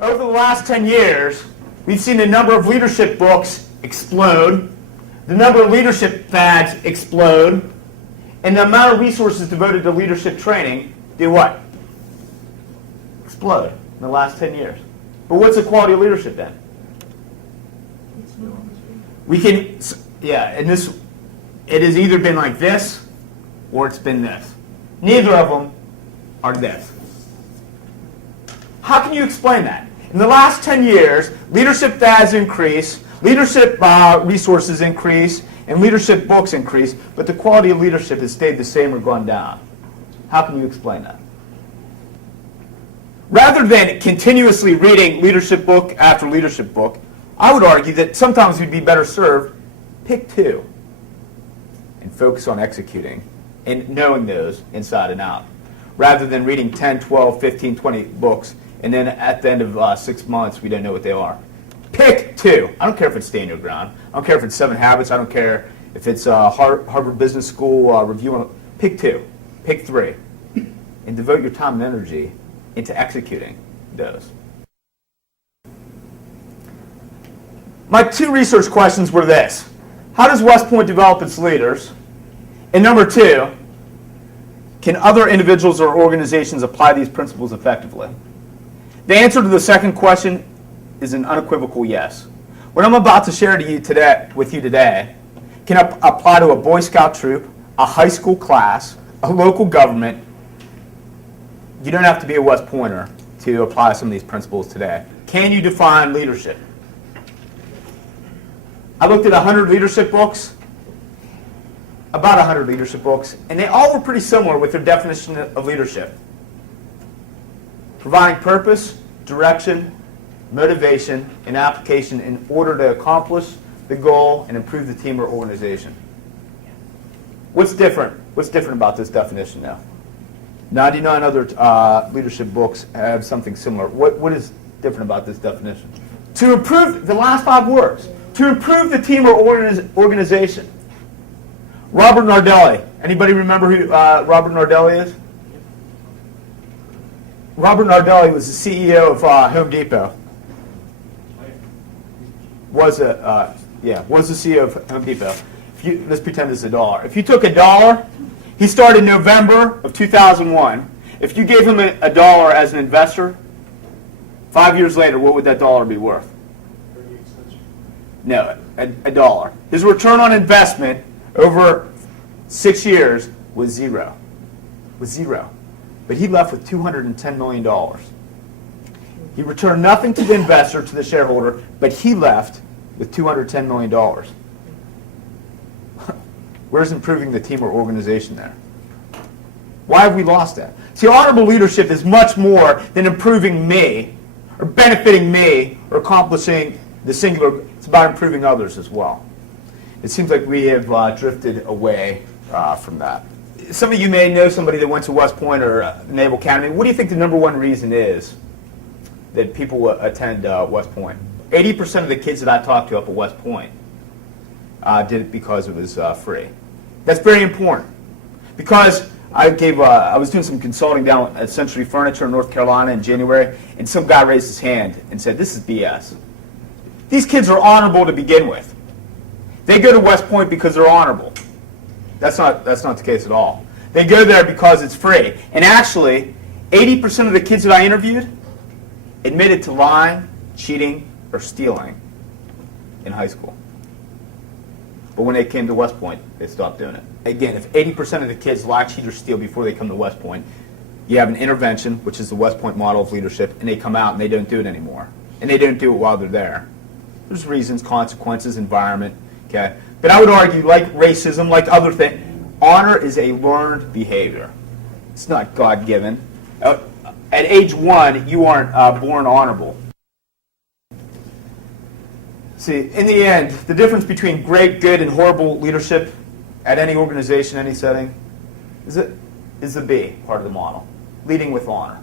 Over the last 10 years, we've seen the number of leadership books explode, the number of leadership fads explode, and the amount of resources devoted to leadership training do what? Explode in the last 10 years. But what's the quality of leadership then? We can, and this, it has either been like this or it's been this. Neither of them are this. How can you explain that? In the last 10 years, leadership fads increase, leadership resources increase, and leadership books increase, but the quality of leadership has stayed the same or gone down. How can you explain that? Rather than continuously reading leadership book after leadership book, I would argue that sometimes we'd be better served, pick two and focus on executing and knowing those inside and out, rather than reading 10, 12, 15, 20 books, and then at the end of 6 months, we don't know what they are. Pick two. I don't care if it's Stand Your Ground. I don't care if it's 7 Habits. I don't care if it's Harvard Business School review. Pick two. Pick three. And devote your time and energy into executing those. My 2 research questions were this. How does West Point develop its leaders? And number 2, can other individuals or organizations apply these principles effectively? The answer to the second question is an unequivocal yes. What I'm about to share with you today can apply to a Boy Scout troop, a high school class, a local government. You don't have to be a West Pointer to apply some of these principles today. Can you define leadership? I looked at 100 leadership books, about 100 leadership books, and they all were pretty similar with their definition of leadership. Providing purpose, direction, motivation, and application in order to accomplish the goal and improve the team or organization. What's different? What's different about this definition now? 99 other leadership books have something similar. What is different about this definition? To improve, the last 5 words, to improve the team or organization. Robert Nardelli. Anybody remember who Robert Nardelli is? Robert Nardelli was the CEO of Home Depot. Was the CEO of Home Depot. Let's pretend this is $1. If you took $1, he started in November of 2001. If you gave him $1 as an investor, 5 years later, what would that dollar be worth? 38 cents. No, $1. His return on investment over 6 years was zero. But he left with $210 million. He returned nothing to the investor, to the shareholder, but he left with $210 million. Where's improving the team or organization there? Why have we lost that? See, honorable leadership is much more than improving me, or benefiting me, or accomplishing the singular. It's about improving others as well. It seems like we have drifted away from that. Some of you may know somebody that went to West Point or Naval Academy. What do you think the #1 reason is that people attend West Point? 80% of the kids that I talked to up at West Point did it because it was free. That's very important, because I was doing some consulting down at Century Furniture in North Carolina in January, and some guy raised his hand and said, "This is BS. These kids are honorable to begin with. They go to West Point because they're honorable." That's not the case at all. They go there because it's free. And actually, 80% of the kids that I interviewed admitted to lying, cheating, or stealing in high school. But when they came to West Point, they stopped doing it. Again, if 80% of the kids lie, cheat, or steal before they come to West Point, you have an intervention, which is the West Point model of leadership, and they come out and they don't do it anymore. And they don't do it while they're there. There's reasons, consequences, environment, okay? But I would argue, like racism, like other things, honor is a learned behavior. It's not God-given. At age 1, you aren't born honorable. See, in the end, the difference between great, good, and horrible leadership at any organization, any setting, is the B part of the model, leading with honor.